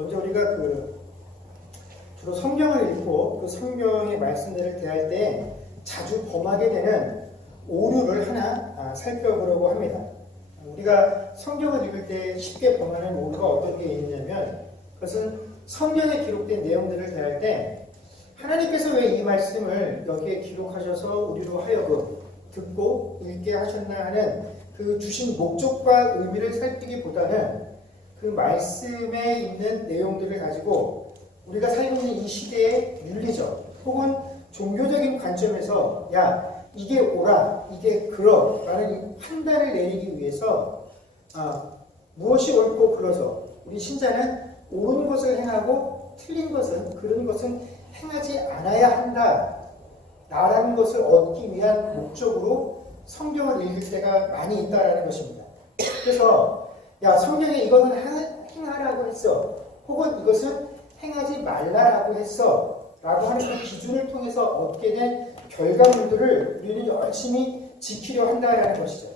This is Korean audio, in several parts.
먼저 우리가 주로 성경을 읽고 그 성경의 말씀들을 대할 때 자주 범하게 되는 오류를 하나 살펴보려고 합니다. 우리가 성경을 읽을 때 쉽게 범하는 오류가 어떤 게 있냐면, 그것은 성경에 기록된 내용들을 대할 때 하나님께서 왜 이 말씀을 여기에 기록하셔서 우리로 하여금 듣고 읽게 하셨나 하는 그 주신 목적과 의미를 살피기보다는 그 말씀에 있는 내용들을 가지고 우리가 살고 있는 이 시대의 윤리적 혹은 종교적인 관점에서 야, 이게 옳아, 이게 그러 라는 판단을 내리기 위해서 무엇이 옳고 그러서 우리 신자는 옳은 것을 행하고 틀린 것은, 그런 것은 행하지 않아야 한다 라는 것을 얻기 위한 목적으로 성경을 읽을 때가 많이 있다라는 것입니다. 그래서 야, 성경에 이거는 행하라고 했어, 혹은 이것은 행하지 말라라고 했어 라고 하는 그 기준을 통해서 얻게 된 결과물들을 우리는 열심히 지키려 한다라는 것이죠.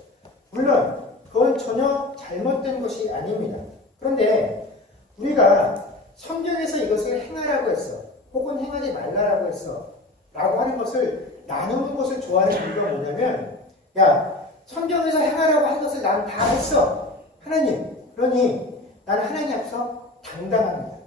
물론 그건 전혀 잘못된 것이 아닙니다. 그런데 우리가 성경에서 이것을 행하라고 했어, 혹은 행하지 말라라고 했어 라고 하는 것을 나누는 것을 좋아하는 이유가 뭐냐면, 야, 성경에서 행하라고 한 것을 난 다 했어, 하나님. 그러니 나는 하나님 앞에서 당당합니다.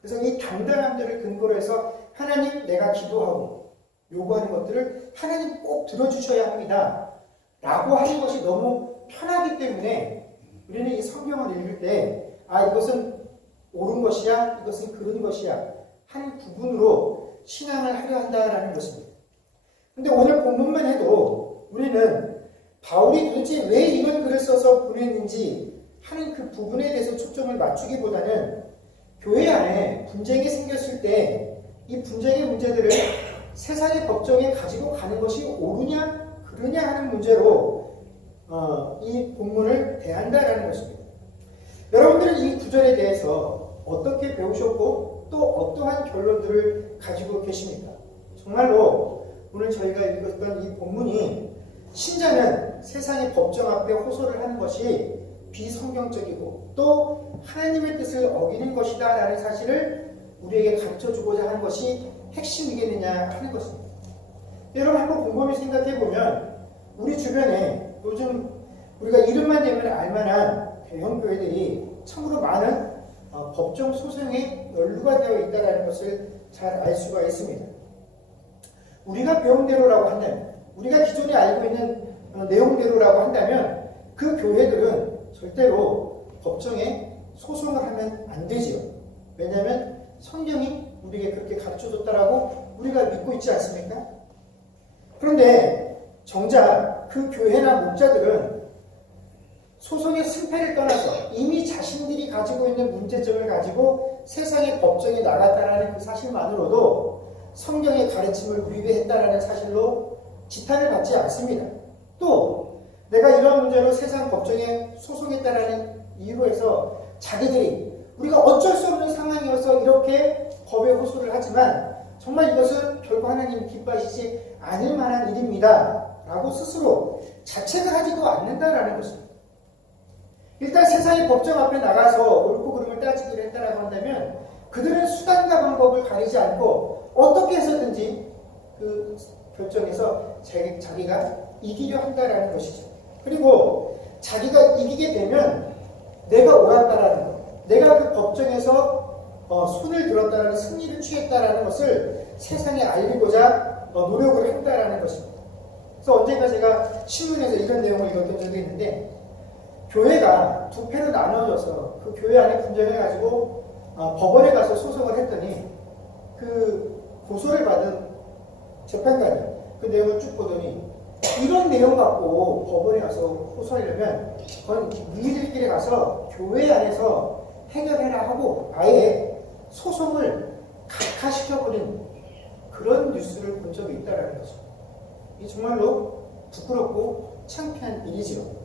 그래서 이 당당함들을 근거로 해서 하나님, 내가 기도하고 요구하는 것들을 하나님 꼭 들어주셔야 합니다 라고 하는 것이 너무 편하기 때문에 우리는 이 성경을 읽을 때 이것은 옳은 것이야, 이것은 그런 것이야 하는 부분으로 신앙을 하려 한다라는 것입니다. 그런데 오늘 본문만 해도 우리는 바울이 도대체 왜 이런 글을 써서 보냈는지 하는 그 부분에 대해서 초점을 맞추기보다는 교회 안에 분쟁이 생겼을 때 이 분쟁의 문제들을 세상의 법정에 가지고 가는 것이 옳으냐 그르냐 하는 문제로 이 본문을 대한다라는 것입니다. 여러분들은 이 구절에 대해서 어떻게 배우셨고 또 어떠한 결론들을 가지고 계십니까? 정말로 오늘 저희가 읽었던 이 본문이 신자는 세상의 법정 앞에 호소를 하는 것이 비성경적이고 또 하나님의 뜻을 어기는 것이다 라는 사실을 우리에게 가르쳐주고자 하는 것이 핵심이겠느냐 하는 것입니다. 여러분 한번 곰곰이 생각해보면 우리 주변에 요즘 우리가 이름만 대면 알만한 대형 교회들이 참으로 많은 법정 소송에 연루가 되어 있다는 것을 잘 알 수가 있습니다. 우리가 배운 대로라고 한다면, 우리가 기존에 알고 있는 내용대로라고 한다면 그 교회들은 절대로 법정에 소송을 하면 안 되지요. 왜냐하면 성경이 우리에게 그렇게 가르쳐줬다라고 우리가 믿고 있지 않습니까? 그런데 정작 그 교회나 목자들은 소송의 승패를 떠나서 이미 자신들이 가지고 있는 문제점을 가지고 세상의 법정에 나갔다라는 그 사실만으로도 성경의 가르침을 위배했다라는 사실로 지탄을 받지 않습니다. 또 내가 이런 문제로 세상 법정에 소송했다라는 이유로 해서 자기들이 우리가 어쩔 수 없는 상황이어서 이렇게 법에 호소를 하지만 정말 이것은 결코 하나님 기뻐하시지 않을 만한 일입니다 라고 스스로 자책을 하지도 않는다라는 것입니다. 일단 세상의 법정 앞에 나가서 옳고 그름을 따지기로 했다라고 한다면 그들은 수단과 방법을 가리지 않고 어떻게 해서든지 그 결정에서 자기가 이기려 한다라는 것이죠. 그리고 자기가 이기게 되면 내가 옳았다라는 것, 내가 그 법정에서 손을 들었다라는 승리를 취했다라는 것을 세상에 알리고자 노력을 한다라는 것입니다. 그래서 언젠가 제가 신문에서 이런 내용을 읽었던 적이 있는데, 교회가 두 패로 나눠져서 그 교회 안에 분쟁을 가지고 법원에 가서 소송을 했더니 그 고소를 받은 재판관이 그 내용을 쭉 보더니 이런 내용 갖고 법원에 가서 호소하려면 그건 니들끼리 가서 교회 안에서 해결해라 하고 아예 소송을 각하시켜버린 그런 뉴스를 본 적이 있다는 거죠. 이 정말로 부끄럽고 창피한 일이지요.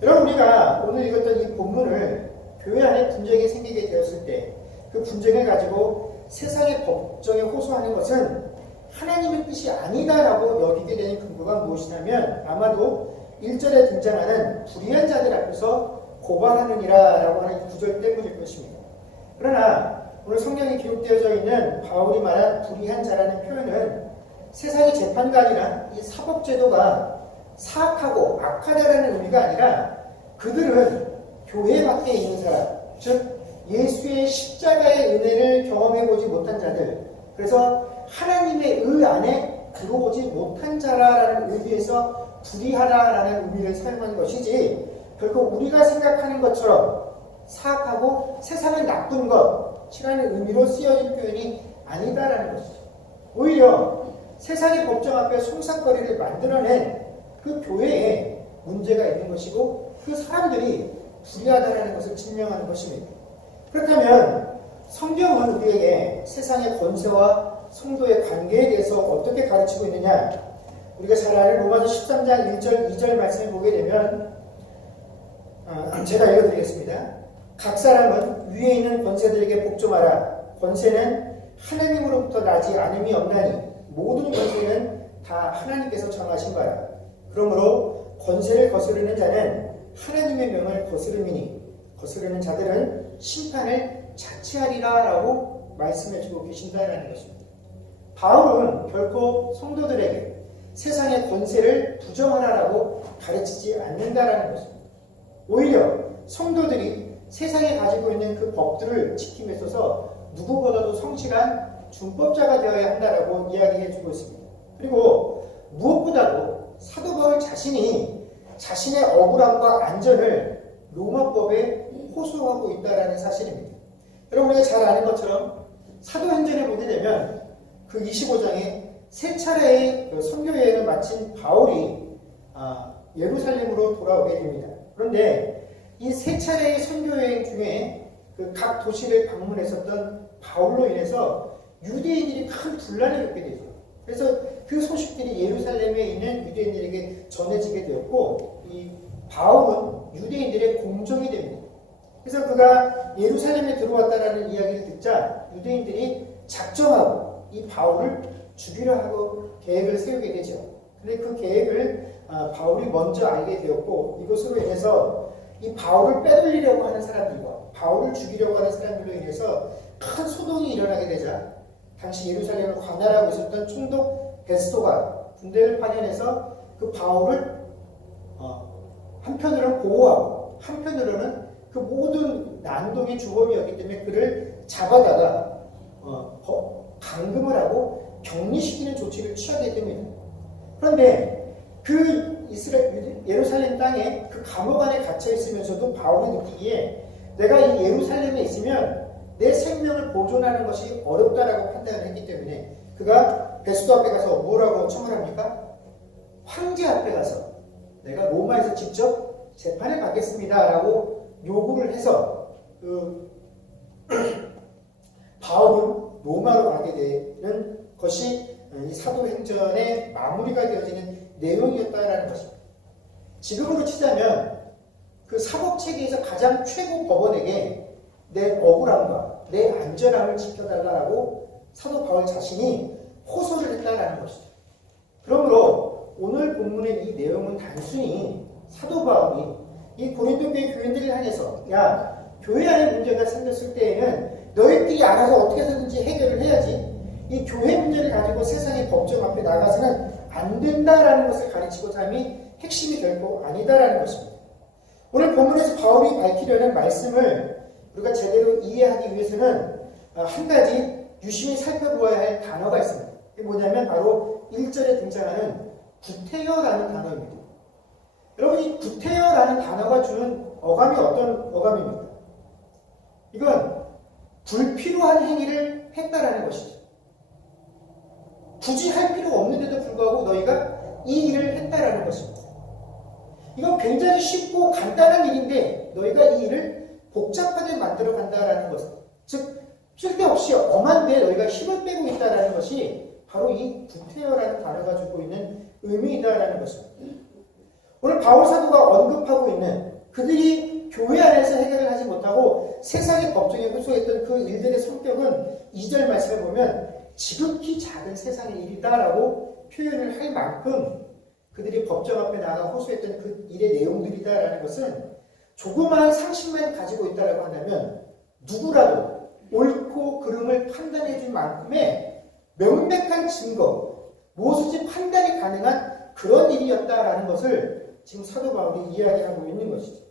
여러분, 우리가 오늘 읽었던 이 본문을 교회 안에 분쟁이 생기게 되었을 때 그 분쟁을 가지고 세상의 법정에 호소하는 것은 하나님의 뜻이 아니다라고 여기게 되는 근거가 무엇이냐면 아마도 1절에 등장하는 불의한 자들 앞에서 고발하느니라 라고 하는 구절 때문일 것입니다. 그러나 오늘 성경에 기록되어져 있는 바울이 말한 불의한 자라는 표현은 세상의 재판관이나 이 사법제도가 사악하고 악하다라는 의미가 아니라 그들은 교회 밖에 있는 사람, 즉 예수의 십자가의 은혜를 경험해보지 못한 자들, 그래서 하나님의 의 안에 들어오지 못한 자라는 의미에서 불의하다라는 의미를 사용한 것이지 결코 우리가 생각하는 것처럼 사악하고 세상은 나쁜 것이라는 의미로 쓰여진 표현이 아니다라는 것이죠. 오히려 세상의 법정 앞에 송상거리를 만들어낸 그 교회에 문제가 있는 것이고 그 사람들이 불의하다라는 것을 증명하는 것입니다. 그렇다면 성경은 우리에게 세상의 권세와 성도의 관계에 대해서 어떻게 가르치고 있느냐? 우리가 잘 아는 로마서 13장 1절 2절 말씀을 보게 되면 제가 읽어드리겠습니다. 각 사람은 위에 있는 권세들에게 복종하라. 권세는 하나님으로부터 나지 않음이 없나니 모든 권세는 다 하나님께서 정하신 바라. 그러므로 권세를 거스르는 자는 하나님의 명을 거스름이니 거스르는 자들은 심판을 자취하리라 라고 말씀해주고 계신다는 것입니다. 바울은 결코 성도들에게 세상의 권세를 부정하라라고 가르치지 않는다라는 것입니다. 오히려 성도들이 세상에 가지고 있는 그 법들을 지킴에 있어서 누구보다도 성실한 준법자가 되어야 한다라고 이야기해주고 있습니다. 그리고 무엇보다도 사도 바울 자신이 자신의 억울함과 안전을 로마법에 호소하고 있다는 사실입니다. 여러분 우리가 잘 아는 것처럼 사도행전을 보게 되면 그 25장에 세 차례의 선교 여행을 마친 바울이 예루살렘으로 돌아오게 됩니다. 그런데 이 세 차례의 선교 여행 중에 그 각 도시를 방문했었던 바울로 인해서 유대인들이 큰 분란을 겪게 되죠. 그래서 그 소식들이 예루살렘에 있는 유대인들에게 전해지게 되었고 이 바울은 유대인들의 공적이 됩니다. 그래서 그가 예루살렘에 들어왔다라는 이야기를 듣자 유대인들이 작정하고 이 바울을 죽이려 하고 계획을 세우게 되죠. 그런데 그 계획을 바울이 먼저 알게 되었고 이것으로 인해서 이 바울을 빼돌리려고 하는 사람들과 바울을 죽이려고 하는 사람들로 인해서 큰 소동이 일어나게 되자 당시 예루살렘을 관할하고 있었던 총독 베스토가 군대를 파견해서 그 바울을 한편으로는 보호하고 한편으로는 그 모든 난동의 주범이었기 때문에 그를 잡아다가 감금을 하고 격리시키는 조치를 취하게 됩니다. 그런데 그 예루살렘 땅에 그 감옥 안에 갇혀 있으면서도 바울이 느끼기에 내가 이 예루살렘에 있으면 내 생명을 보존하는 것이 어렵다라고 판단을 했기 때문에 그가 베스도 앞에 가서 뭐라고 청을 합니까? 황제 앞에 가서 내가 로마에서 직접 재판을 받겠습니다라고 요구를 해서 그 바울은 로마로 가게 되는 것이 이 사도행전의 마무리가 되어지는 내용이었다라는 것입니다. 지금으로 치자면 그 사법체계에서 가장 최고 법원에게 내 억울함과 내 안전함을 지켜달라고 사도 바울 자신이 호소를 했다라는 것이죠. 그러므로 오늘 본문의 이 내용은 단순히 사도 바울이 이 고린도 교회 교인들을 향해서 야 교회 안에 문제가 생겼을 때에는 너희들이 알아서 어떻게든지 해결을 해야지 이 교회 문제를 가지고 세상의 법정 앞에 나가서는 안 된다라는 것을 가르치고자 함이 핵심이 결코 아니다라는 것입니다. 오늘 본문에서 바울이 밝히려는 말씀을 우리가 제대로 이해하기 위해서는 한 가지 유심히 살펴보아야 할 단어가 있습니다. 그게 뭐냐면 바로 1절에 등장하는 구태여라는 단어입니다. 여러분 이 구태여라는 단어가 주는 어감이 어떤 어감입니까? 이건 불필요한 행위를 했다라는 것이죠. 굳이 할 필요가 없는데도 불구하고 너희가 이 일을 했다라는 것입니다. 이건 굉장히 쉽고 간단한 일인데 너희가 이 일을 복잡하게 만들어 간다라는 것. 즉 쓸데없이 엄한데 너희가 힘을 빼고 있다라는 것이 바로 이 구태여라는 단어가 주고 있는 의미이다라는 것입니다. 오늘 바울 사도가 언급하고 있는 그들이 교회 안에서 해결을 하지 못하고 세상의 법정에 호소했던 그 일들의 성격은 2절 말씀을 보면 지극히 작은 세상의 일이다라고 표현을 할 만큼 그들이 법정 앞에 나가 호소했던 그 일의 내용들이다라는 것은 조그마한 상식만 가지고 있다라고 한다면 누구라도 옳고 그름을 판단해 줄 만큼의 명백한 증거, 무엇인지 판단이 가능한 그런 일이었다라는 것을 지금 사도 바울이 이야기하고 있는 것이죠.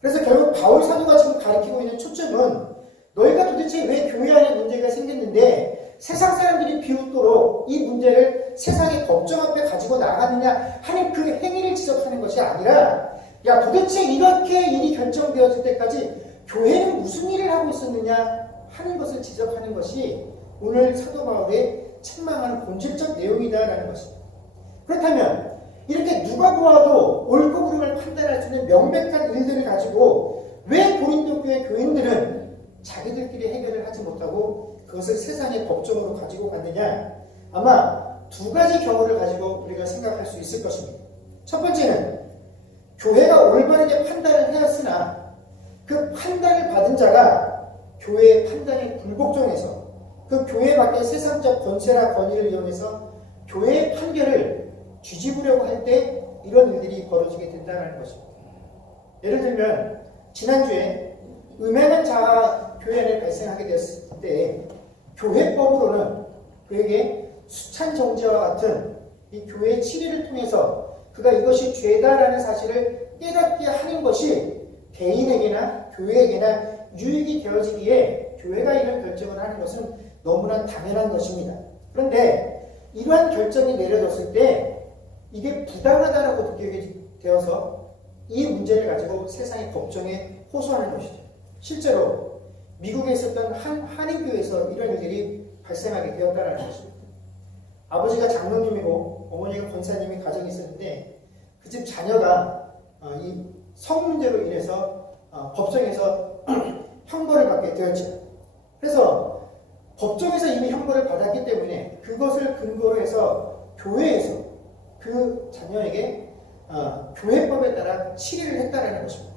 그래서 결국 바울 사도가 지금 가리키고 있는 초점은 너희가 도대체 왜 교회 안에 문제가 생겼는데 세상 사람들이 비웃도록 이 문제를 세상의 법정 앞에 가지고 나가느냐 하는 그 행위를 지적하는 것이 아니라 야 도대체 이렇게 일이 결정되었을 때까지 교회는 무슨 일을 하고 있었느냐 하는 것을 지적하는 것이 오늘 사도 바울의 책망하는 본질적 내용이다라는 것입니다. 그렇다면 이렇게 누가 보아도 옳고 그름을 판단할 수 있는 명백한 일들을 가지고 왜 고린도 교회 교인들은 자기들끼리 해결을 하지 못하고 그것을 세상의 법정으로 가지고 갔느냐? 아마 두 가지 경우를 가지고 우리가 생각할 수 있을 것입니다. 첫 번째는 교회가 올바르게 판단을 하였으나 그 판단을 받은 자가 교회의 판단에 불복종해서 그 교회 밖의 세상적 권세나 권위를 이용해서 교회의 판결을 뒤집으려고 할 때 이런 일들이 벌어지게 된다는 것입니다. 예를 들면 지난주에 음행한 자가 교회 안에 발생하게 되었을 때 교회법으로는 그에게 수찬 정죄와 같은 이 교회의 치리를 통해서 그가 이것이 죄다라는 사실을 깨닫게 하는 것이 개인에게나 교회에게나 유익이 되어지기에 교회가 이런 결정을 하는 것은 너무나 당연한 것입니다. 그런데 이러한 결정이 내려졌을 때 이게 부당하다라고 느끼게 되어서 이 문제를 가지고 세상의 법정에 호소하는 것이죠. 실제로 미국에 있었던 한 한인교회에서 이런 일들이 발생하게 되었다는 것입니다. 아버지가 장로님이고 어머니가 권사님이 가정이 있었는데 그 집 자녀가 이 성문제로 인해서 법정에서 형벌을 받게 되었죠. 그래서 법정에서 이미 형벌을 받았기 때문에 그것을 근거로 해서 교회에서 그 자녀에게 교회법에 따라 치리를 했다는 것입니다.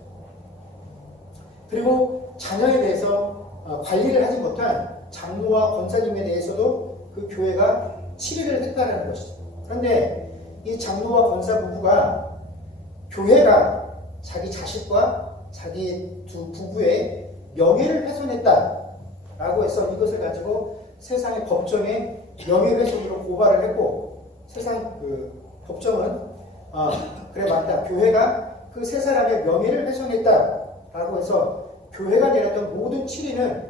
그리고 자녀에 대해서 관리를 하지 못한 장로와 권사님에 대해서도 그 교회가 치리를 했다는 것이죠. 그런데 이 장로와 권사 부부가 교회가 자기 자식과 자기 두 부부의 명예를 훼손했다라고 해서 이것을 가지고 세상의 법정에 명예훼손으로 고발을 했고 세상 법정은 그래 맞다 교회가 그 세 사람의 명예를 훼손했다라고 해서 교회가 내렸던 모든 치리는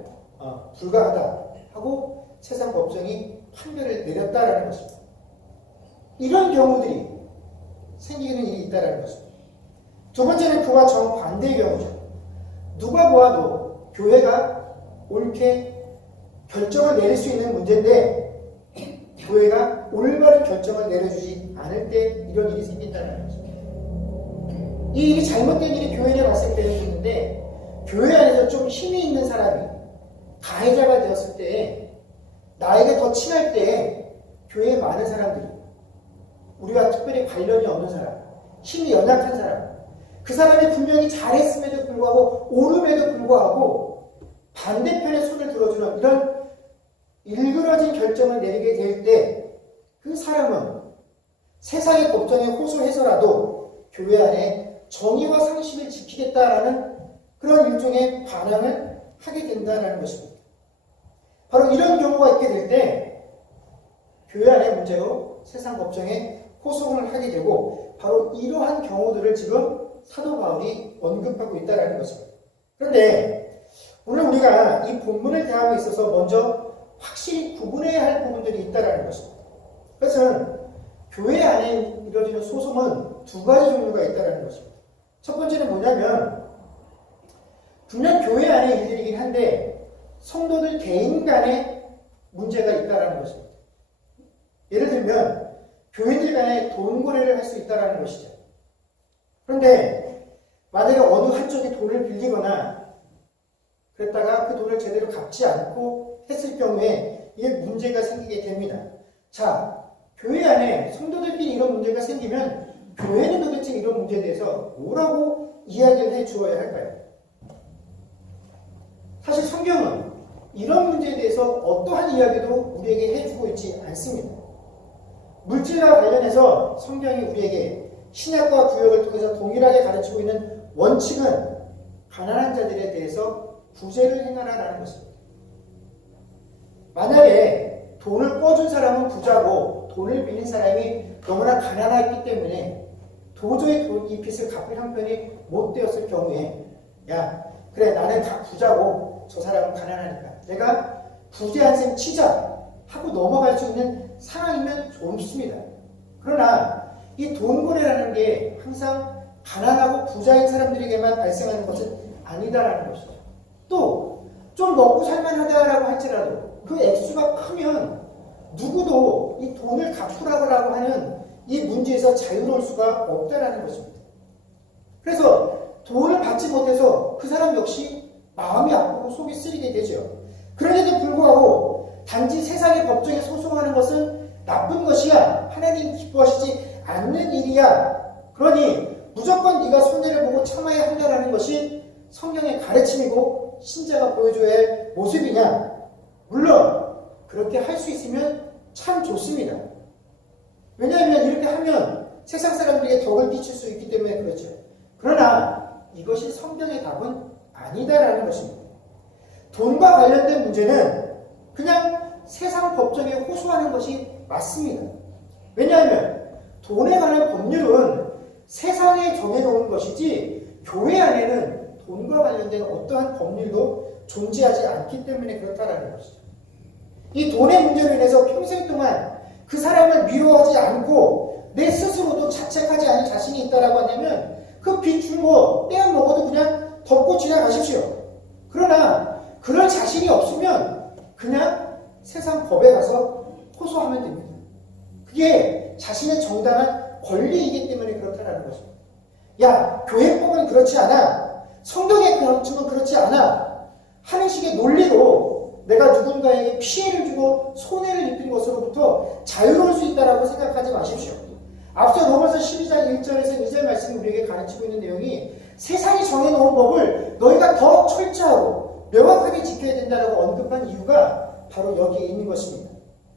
불가하다 하고 세상 법정이 판결을 내렸다라는 것입니다. 이런 경우들이 생기는 일이 있다라는 것입니다. 두 번째는 그와 정반대의 경우죠. 누가 보아도 교회가 옳게 결정을 내릴 수 있는 문제인데 교회가 올바른 결정을 내려주지 않을 때 이런 일이 생긴다는 것입니다. 이 일이 잘못된 일이 교회 내에 발생되는 수 있는데 교회 안에서 좀 힘이 있는 사람이 가해자가 되었을 때 나에게 더 친할 때 교회에 많은 사람들이 우리와 특별히 관련이 없는 사람, 힘이 연약한 사람, 그 사람이 분명히 잘했음에도 불구하고 옳음에도 불구하고 반대편의 손을 들어주는 이런 일그러진 결정을 내리게 될 때 그 사람은 세상의 법정에 호소해서라도 교회 안에 정의와 상식을 지키겠다라는 그런 일종의 반항을 하게 된다는 것입니다. 바로 이런 경우가 있게 될 때 교회 안의 문제로 세상 법정에 호소를 하게 되고 바로 이러한 경우들을 지금 사도 바울이 언급하고 있다는 것입니다. 그런데 오늘 우리가 이 본문을 대함에 있어서 먼저 확실히 구분해야 할 부분들이 있다는 것입니다. 그것은 교회 안에 이루어지는 소송은 두 가지 종류가 있다는 것입니다. 첫 번째는 뭐냐면 분명 교회 안에 일들이긴 한데 성도들 개인 간에 문제가 있다는 것입니다. 예를 들면 교인들 간에 돈 거래를 할 수 있다는 것이죠. 그런데 만약에 어느 한쪽이 돈을 빌리거나 그랬다가 그 돈을 제대로 갚지 않고 했을 경우에 이게 문제가 생기게 됩니다. 자, 교회 안에 성도들끼리 이런 문제가 생기면 교회는 도대체 이런 문제에 대해서 뭐라고 이야기를 해 주어야 할까요? 사실 성경은 이런 문제에 대해서 어떠한 이야기도 우리에게 해주고 있지 않습니다. 물질과 관련해서 성경이 우리에게 신약과 구약을 통해서 동일하게 가르치고 있는 원칙은 가난한 자들에 대해서 구제를 행하라라는 것입니다. 만약에 돈을 꿔준 사람은 부자고 돈을 빌린 사람이 너무나 가난했기 때문에 도저히 이 빚을 갚을 형편이 못 되었을 경우에 야 그래 나는 다 부자고 저 사람은 가난하니까 내가 부재 한 셈 치자 하고 넘어갈 수 있는 상황이면 좋습니다. 그러나 이 돈거래라는 게 항상 가난하고 부자인 사람들에게만 발생하는 것은 아니다라는 것이죠. 또 좀 먹고 살만하다라고 할지라도 그 액수가 크면 누구도 이 돈을 갚으라고 하는 이 문제에서 자유로울 수가 없다라는 것입니다. 그래서 돈을 받지 못해서 그 사람 역시 마음이 아프고 속이 쓰리게 되죠. 그런데도 불구하고 단지 세상의 법정에 소송하는 것은 나쁜 것이야. 하나님 기뻐하시지 않는 일이야. 그러니 무조건 네가 손해를 보고 참아야 한다는 것이 성경의 가르침이고 신자가 보여줘야 할 모습이냐? 물론 그렇게 할 수 있으면 참 좋습니다. 왜냐하면 이렇게 하면 세상 사람들에게 덕을 끼칠 수 있기 때문에 그렇죠. 그러나 이것이 성경의 답은 아니다라는 것입니다. 돈과 관련된 문제는 그냥 세상 법정에 호소하는 것이 맞습니다. 왜냐하면 돈에 관한 법률은 세상에 정해놓은 것이지 교회 안에는 돈과 관련된 어떠한 법률도 존재하지 않기 때문에 그렇다라는 것이죠. 이 돈의 문제로 인해서 평생 동안 그 사람을 미워하지 않고 내 스스로도 자책하지 않을 자신이 있다라고 한다면 그 빚 준 거 떼어 먹어도 그냥 덮고 지나가십시오. 그러나 그럴 자신이 없으면 그냥 세상 법에 가서 호소하면 됩니다. 그게 자신의 정당한 권리이기 때문에 그렇다는 것입니다. 야, 교회법은 그렇지 않아. 성경의 가르침은 그렇지 않아. 하는 식의 논리로 내가 누군가에게 피해를 주고 손해를 입힌 것으로부터 자유로울 수 있다고 생각하지 마십시오. 앞서 로마서 12장 1절에서 2절 말씀이 우리에게 가르치고 있는 내용이 세상이 정해놓은 법을 너희가 더 철저하고 명확하게 지켜야 된다고 언급한 이유가 바로 여기에 있는 것입니다.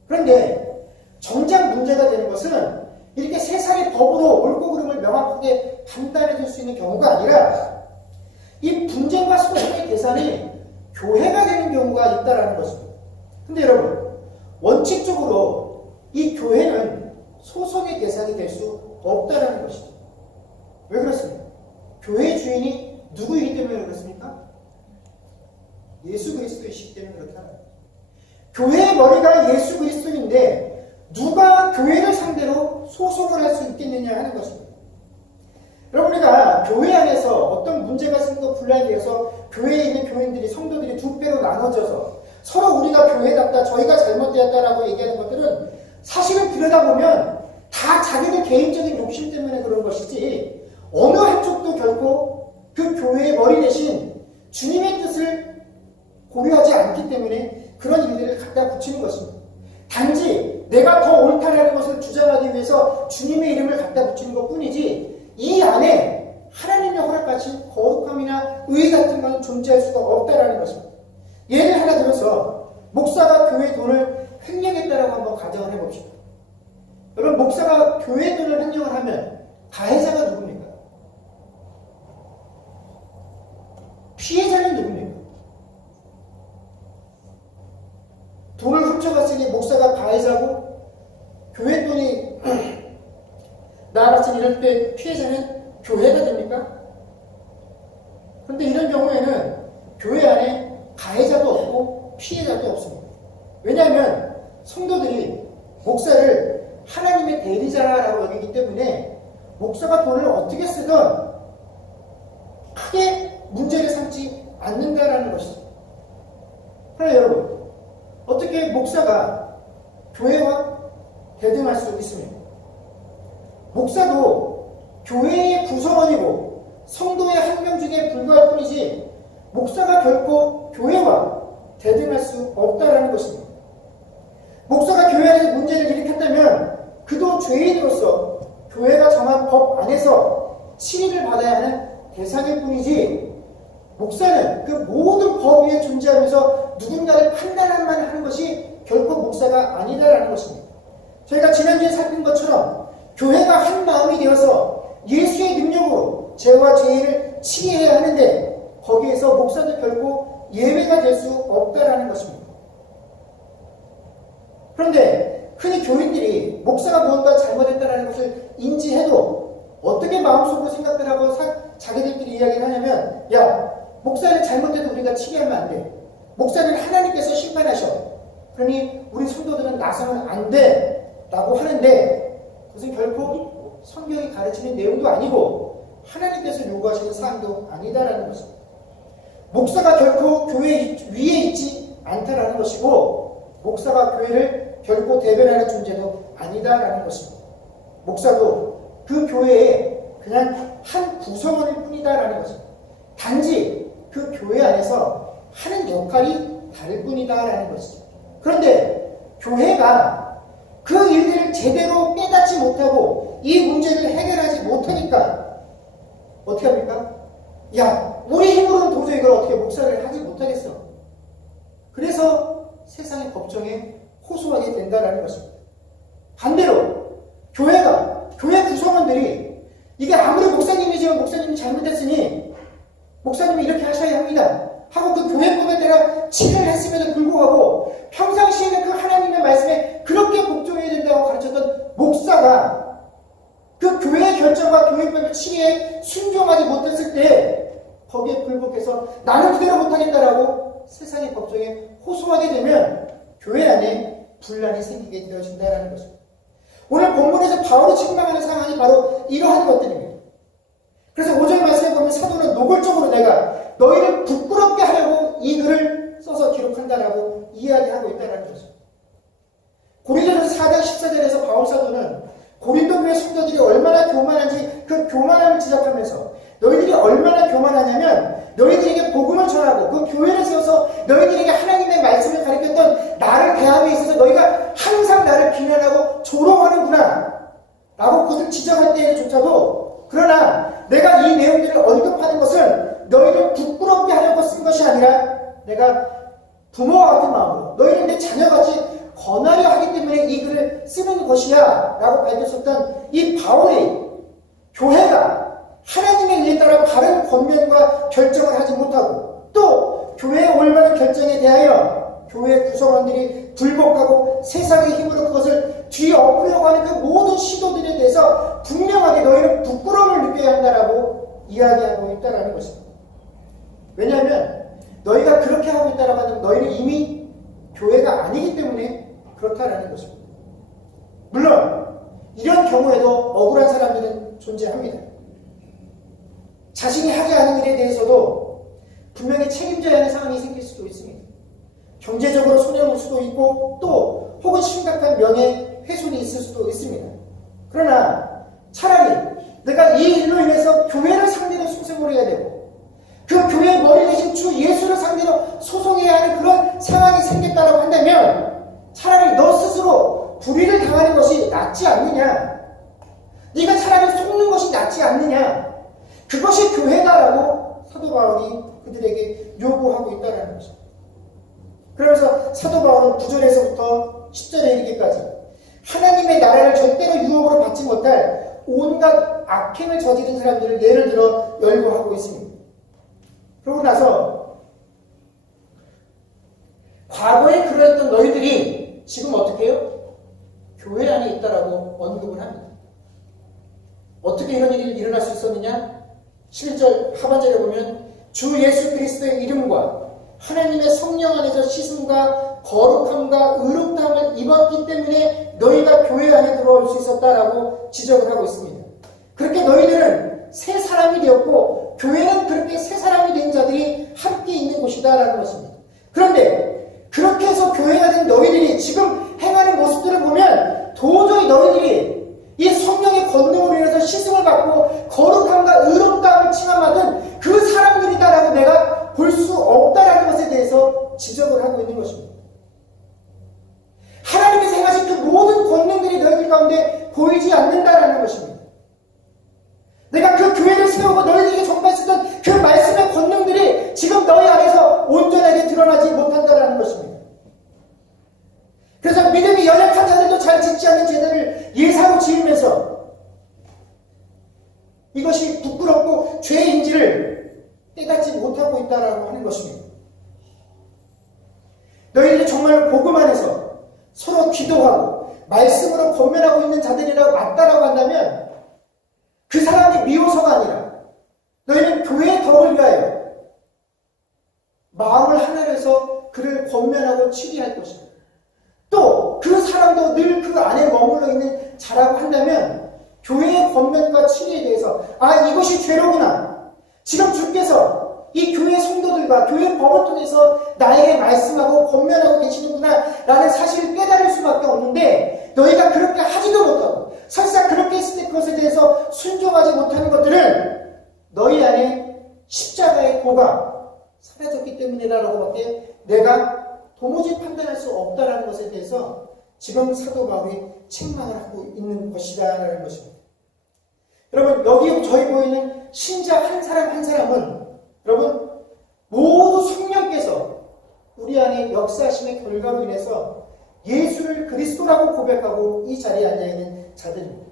그런데 정작 문제가 되는 것은 이렇게 세상의 법으로 옳고 그름을 명확하게 판단해 줄 수 있는 경우가 아니라 이 분쟁과 소송의 대상이 교회가 되는 경우가 있다는 것입니다. 근데 여러분, 원칙적으로 이 교회는 소송의 대상이 될 수 없다는 것이죠. 왜 그렇습니까? 교회의 주인이 누구이기 때문에 그렇습니까? 예수 그리스도이시기 때문에 그렇다는 거예요. 교회의 머리가 예수 그리스도인데 누가 교회를 상대로 소송을 할 수 있겠느냐 하는 것입니다. 여러분, 우리가 교회 안에서 어떤 문제가 생기고 분란이 되어서 교회에 있는 교인들이, 성도들이 두 배로 나눠져서 서로 우리가 교회답다, 저희가 잘못되었다라고 얘기하는 것들은 사실을 들여다보면 다 자기들 개인적인 욕심 때문에 그런 것이지 어느 한쪽도 결코 그 교회의 머리 대신 주님의 뜻을 고려하지 않기 때문에 그런 일들을 갖다 붙이는 것입니다. 단지 내가 더 옳다라는 것을 주장하기 위해서 주님의 이름을 갖다 붙이는 것뿐이지 이 안에 하나님의 허락하신 거룩함이나 의 같은 것은 존재할 수가 없다라는 것입니다. 예를 하나 들어서 목사가 교회 돈을 횡령했다라고 한번 가정을 해봅시다. 여러분, 목사가 교회 돈을 횡령을 하면 가해자가 누굽니까? 피해자는 누굽니까? 돈을 훔쳐갔으니 목사가 가해자고 교회 돈이 나갔으니 이럴 때 피해자는 교회가 됩니까? 그런데 이런 경우에는 교회 안에 가해자도 없고 피해자도 없습니다. 왜냐하면 성도들이 목사를 하나님의 대리자라고 여기기 때문에 목사가 돈을 어떻게 쓰든 크게 문제를 삼지 않는다라는 것이죠. 그러나 여러분, 어떻게 목사가 교회와 대등할 수 있습니까? 목사도 교회의 구성원이고 성도의 한 명 중에 불과할 뿐이지 목사가 결코 교회와 대등할 수 없다라는 것입니다. 목사가 교회 안에서 문제를 일으켰다면 그도 죄인으로서 교회가 정한 법 안에서 치리를 받아야 하는 대상일 뿐이지 목사는 그 모든 법 위에 존재하면서 누군가를 판단만 하는 것이 결코 목사가 아니다라는 것입니다. 저희가 지난주에 살핀 것처럼 교회가 한 마음이 되어서 예수의 능력으로 죄와 죄인을 치리해야 하는데 거기에서 목사도 결코 예외가 될 수 없다라는 것입니다. 그런데 흔히 교인들이 목사가 무언가 잘못했다는 것을 인지해도 어떻게 마음속으로 생각을 하고 자기들끼리 이야기를 하냐면, 야, 목사를 잘못해도 우리가 치게하면 안 돼. 목사를 하나님께서 심판하셔. 그러니 우리 성도들은 나서는 안 돼. 라고 하는데 그것은 결코 성경이 가르치는 내용도 아니고 하나님께서 요구하시는 사항도 아니다라는 것입니다. 목사가 결코 교회 위에 있지 않다라는 것이고 목사가 교회를 결코 대변하는 존재도 아니다라는 것입니다. 목사도 그 교회에 그냥 한 구성원일 뿐이다라는 것입니다. 단지 그 교회 안에서 하는 역할이 다를 뿐이다라는 것이죠. 그런데 교회가 그 일들을 제대로 깨닫지 못하고 이 문제를 해결하지 못하니까 어떻게 합니까? 야, 우리 힘으로는 도저히 이걸 어떻게 목사를 하지 못하겠어. 그래서 세상의 법정에 호소하게 된다는 것입니다. 반대로 교회 구성원들이 이게 아무리 목사님이지만 목사님이 잘못했으니 목사님이 이렇게 하셔야 합니다 하고 그 교회법에 따라 치료를 했음에도 불구하고 평상시에는 그 하나님의 말씀에 그렇게 복종해야 된다고 가르쳤던 목사가 그 교회의 결정과 교회법의 치리에 순종하지 못했을 때 거기에 불복해서 나는 그대로 못하겠다라고 세상의 법정에 호소하게 되면 교회 안에 분란이 생기게 되어진다는 것입니다. 오늘 본문에서 바울이 책망하는 상황이 바로 이러한 것들입니다. 그래서 5절 말씀에 보면 사도는 노골적으로 내가 너희를 부끄럽게 하려고 이 글을 써서 기록한다라고 이야기하고 있다는 것입니다. 고린도전서 4장 14절에서 바울 사도는 고린도 교회 성도들이 얼마나 교만한지 그 교만함을 지적하면서 너희들이 얼마나 교만하냐면 너희들에게 복음을 전하고 그 교회를 세워서 너희들에게 하나님의 말씀을 가르쳤던 나를 대함에 있어서 너희가 항상 나를 비난하고 조롱하는구나 라고 그것을 지적할 때에조차도 그러나 내가 이 내용들을 언급하는 것은 너희를 부끄럽게 하려고 쓴 것이 아니라 내가 부모와 같은 마음으로 너희를 내 자녀같이 권하려 하기 때문에 이 글을 쓰는 것이야 라고 밝혔었던 이 바울이 교회가 하나님의 일에 따라 바른 권면과 결정을 하지 못하고 또 교회의 올바른 결정에 대하여 교회 구성원들이 불복하고 세상의 힘으로 그것을 뒤엎으려고 하는 그 모든 시도들에 대해서 분명하게 너희는 부끄러움을 느껴야 한다라고 이야기하고 있다는 것입니다. 왜냐하면 너희가 그렇게 하고 있다라고 하면 너희는 이미 교회가 아니기 때문에 그렇다라는 것입니다. 물론 이런 경우에도 억울한 사람들은 존재합니다. 자신이 하지 않은 일에 대해서도 분명히 책임져야 하는 상황이 생길 수도 있습니다. 경제적으로 손해를 볼 수도 있고 또 혹은 심각한 명예훼손이 있을 수도 있습니다. 그러나 차라리 내가 이 일로 인해서 교회를 상대로 소송을 해야 되고 그 교회의 머리 대신 주 예수를 상대로 소송해야 하는 그런 상황이 생겼다고 한다면 차라리 너 스스로 불의를 당하는 것이 낫지 않느냐, 네가 차라리 속는 것이 낫지 않느냐, 그것이 교회다라고 사도 바울이 그들에게 요구하고 있다는 것입니다. 그러면서 사도 바울은 9절에서부터 10절에 이르기까지 하나님의 나라를 절대로 유혹으로 받지 못할 온갖 악행을 저지른 사람들을 예를 들어 열거하고 있습니다. 그러고 나서 과거에 그러했던 너희들이 지금 어떻게 해요? 교회 안에 있다라고 언급을 합니다. 어떻게 이런 일이 일어날 수 있었느냐? 11절 하반절에 보면 주 예수 그리스도의 이름과 하나님의 성령 안에서 씻음과 거룩함과 의롭다함을 입었기 때문에 너희가 교회 안에 들어올 수 있었다라고 지적을 하고 있습니다. 그렇게 너희들은 새 사람이 되었고 교회는 그렇게 새 사람이 된 자들이 함께 있는 곳이다라는 것입니다. 그런데 그렇게 해서 교회가 된 너희들이 지금 행하는 모습들을 보면 도저히 너희들이 이 성령의 권능으로 인해서 시승을 받고 거룩함과 의롭다함을 칭함받은 그 사람들이다라고 내가 볼 수 없다라는 것에 대해서 지적을 하고 있는 것입니다. 하나님께서 행하신 그 모든 권능들이 너희들 가운데 보이지 않는다라는 것입니다. 내가 그 교회를 세우고 너희들에게 전파했었던 그 말씀의 권능들이 지금 너희 안에서 온전하게 드러나지 못한다라는 것입니다. 그래서 믿음이 연약한 자들도 잘 짓지 않는 제도를 예사로 지으면서 이것이 부끄럽고 죄인지를 깨닫지 못하고 있다라고 하는 것입니다. 너희들이 정말 복음 안에서 서로 기도, 순종하고 말씀으로 권면하고 있는 자들이라고 맞다라고 한다면 그 사람이 미워서가 아니라 너희는 교회의 덕을 위하여 마음을 하나로 해서 그를 권면하고 치리할 것이다. 또 그 사람도 늘 그 안에 머물러 있는 자라고 한다면 교회의 권면과 치리에 대해서 이것이 죄로구나. 지금 주께서 이 교회 성도들과 교회 법을 통해서 나에게 말씀하고 권면하고 계시는구나 라는 사실을 깨달을 수밖에 없는데 너희가 그렇게 하지도 못하고 설사 그렇게 했을 때 그것에 대해서 순종하지 못하는 것들은 너희 안에 십자가의 도가 사라졌기 때문이라고 밖에 내가 도무지 판단할 수 없다는 것에 대해서 지금 사도 바울이 책망을 하고 있는 것이다라는 것입니다. 여러분, 여기 저희 보이는 신자 한 사람 한 사람은 여러분 모두 성령께서 우리 안에 역사하심의 결과로 인해서 예수를 그리스도라고 고백하고 이 자리에 앉아있는 자들입니다.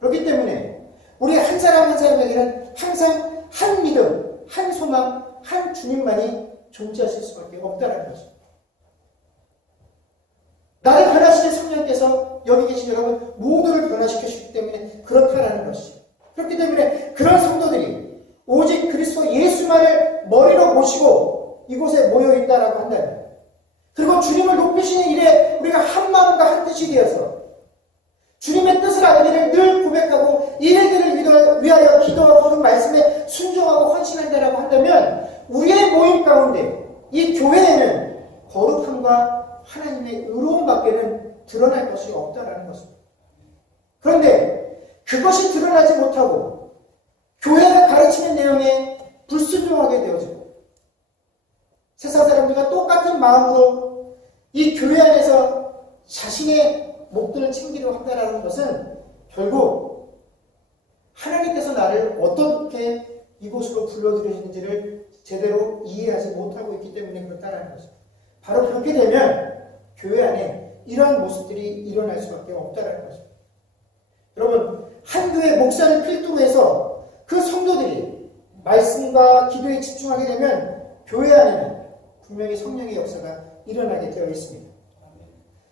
그렇기 때문에 우리 한 사람 한 사람에게는 항상 한 믿음, 한 소망, 한 주님만이 존재하실 수밖에 없다는 것입니다. 나를 변화시킨 성령께서 여기 계신 여러분 모두를 변화시키시기 때문에 그렇다라는 것이죠. 그렇기 때문에 그런 성도들이 오직 그리스도 예수만을 머리로 모시고 이곳에 모여있다라고 한다면 그리고 주님을 높이시는 일에 우리가 한 마음과 한 뜻이 되어서 주님의 뜻을 알기를 늘 고백하고 이 일들을 위하여 기도하고 그 말씀에 순종하고 헌신한다라고 한다면 우리의 모임 가운데 이 교회에는 거룩함과 하나님의 의로움 밖에는 드러날 것이 없다라는 것입니다. 그런데 그것이 드러나지 못하고 교회가 가르치는 내용에 불순종하게 되어지고 세상 사람들과 똑같은 마음으로 이 교회 안에서 자신의 목들을 챙기려고 한다는 것은 결국 하나님께서 나를 어떻게 이곳으로 불러들여주는지를 제대로 이해하지 못하고 있기 때문에 그렇다는 것입니다. 바로 그렇게 되면 교회 안에 이러한 모습들이 일어날 수밖에 없다는 것입니다. 여러분, 한 교회 목사를 필두로 해서 그 성도들이 말씀과 기도에 집중하게 되면 교회 안에는 분명히 성령의 역사가 일어나게 되어 있습니다.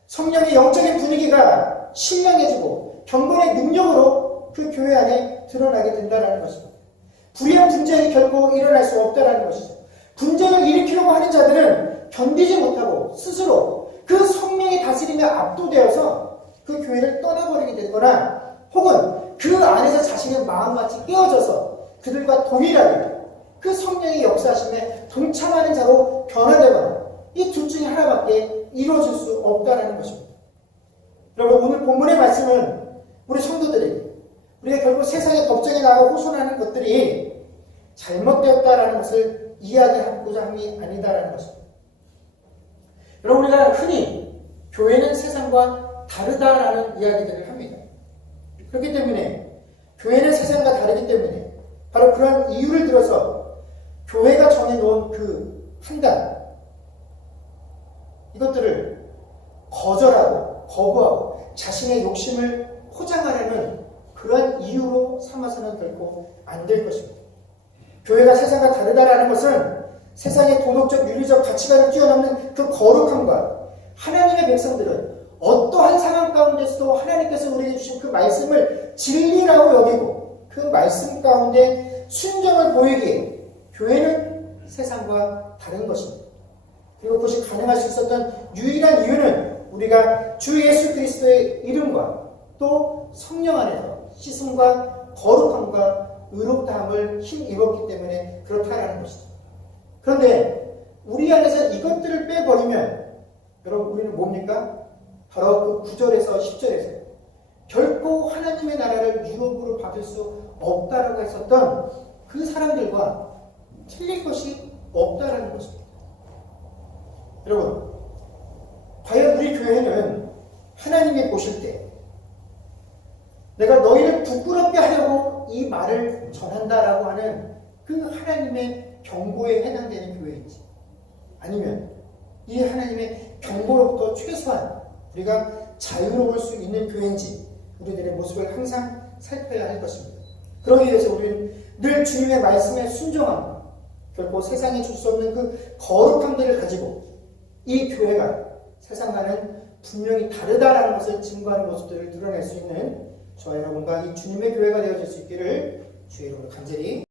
성령의 영적인 분위기가 신령해지고 경건의 능력으로 그 교회 안에 드러나게 된다는 것입니다. 불의한 분쟁이 결코 일어날 수 없다는 것이죠. 분쟁을 일으키려고 하는 자들은 견디지 못하고 스스로 그 성령의 다스림에 압도되어서 그 교회를 떠나버리게 되거나 혹은 그 안에서 자신의 마음같이 깨어져서 그들과 동일하게 그 성령의 역사하심에 동참하는 자로 변화되거나 이 둘 중에 하나밖에 이루어질 수 없다는 것입니다. 여러분, 오늘 본문의 말씀은 우리 성도들에게 우리가 결국 세상의 법정에 나가 호소하는 것들이 잘못되었다라는 것을 이야기하고자 함이 아니다라는 것입니다. 여러분, 우리가 흔히 교회는 세상과 다르다라는 이야기들을 합니다. 그렇기 때문에 교회는 세상과 다르기 때문에 바로 그런 이유를 들어서 교회가 정해놓은 그 판단 이것들을 거절하고 거부하고 자신의 욕심을 포장하려는 그러한 이유로 삼아서는 결코 안 될 것입니다. 교회가 세상과 다르다라는 것은 세상의 도덕적, 윤리적 가치관을 뛰어넘는 그 거룩함과 하나님의 백성들은 어떠한 상황 가운데서도 하나님께서 우리에게 주신 그 말씀을 진리라고 여기고 그 말씀 가운데 순종을 보이기에 교회는 세상과 다른 것입니다. 그리고 그것이 가능할 수 있었던 유일한 이유는 우리가 주 예수 그리스도의 이름과 또 성령 안에서 씻음과 거룩함과 의롭다함을 힘입었기 때문에 그렇다라는 것이죠. 그런데 우리 안에서 이것들을 빼버리면 여러분 우리는 뭡니까? 바로 그 9절에서 10절에서 결코 하나님의 나라를 유업으로 받을 수 없다라고 했었던 그 사람들과 틀릴 것이 없다라는 것입니다. 여러분, 과연 우리 교회는 하나님이 보실 때 내가 너희를 부끄럽게 하려고 이 말을 전한다라고 하는 그 하나님의 경고에 해당되는 교회인지 아니면 이 하나님의 경고로부터 최소한 우리가 자유로울 수 있는 교회인지 우리들의 모습을 항상 살펴야 할 것입니다. 그러기 위해서 우리는 늘 주님의 말씀에 순종하고 결코 세상에 줄 수 없는 그 거룩함들을 가지고 이 교회가 세상과는 분명히 다르다라는 것을 증거하는 모습들을 드러낼 수 있는 저와 여러분과 이 주님의 교회가 되어질 수 있기를 주의 이름으로 간절히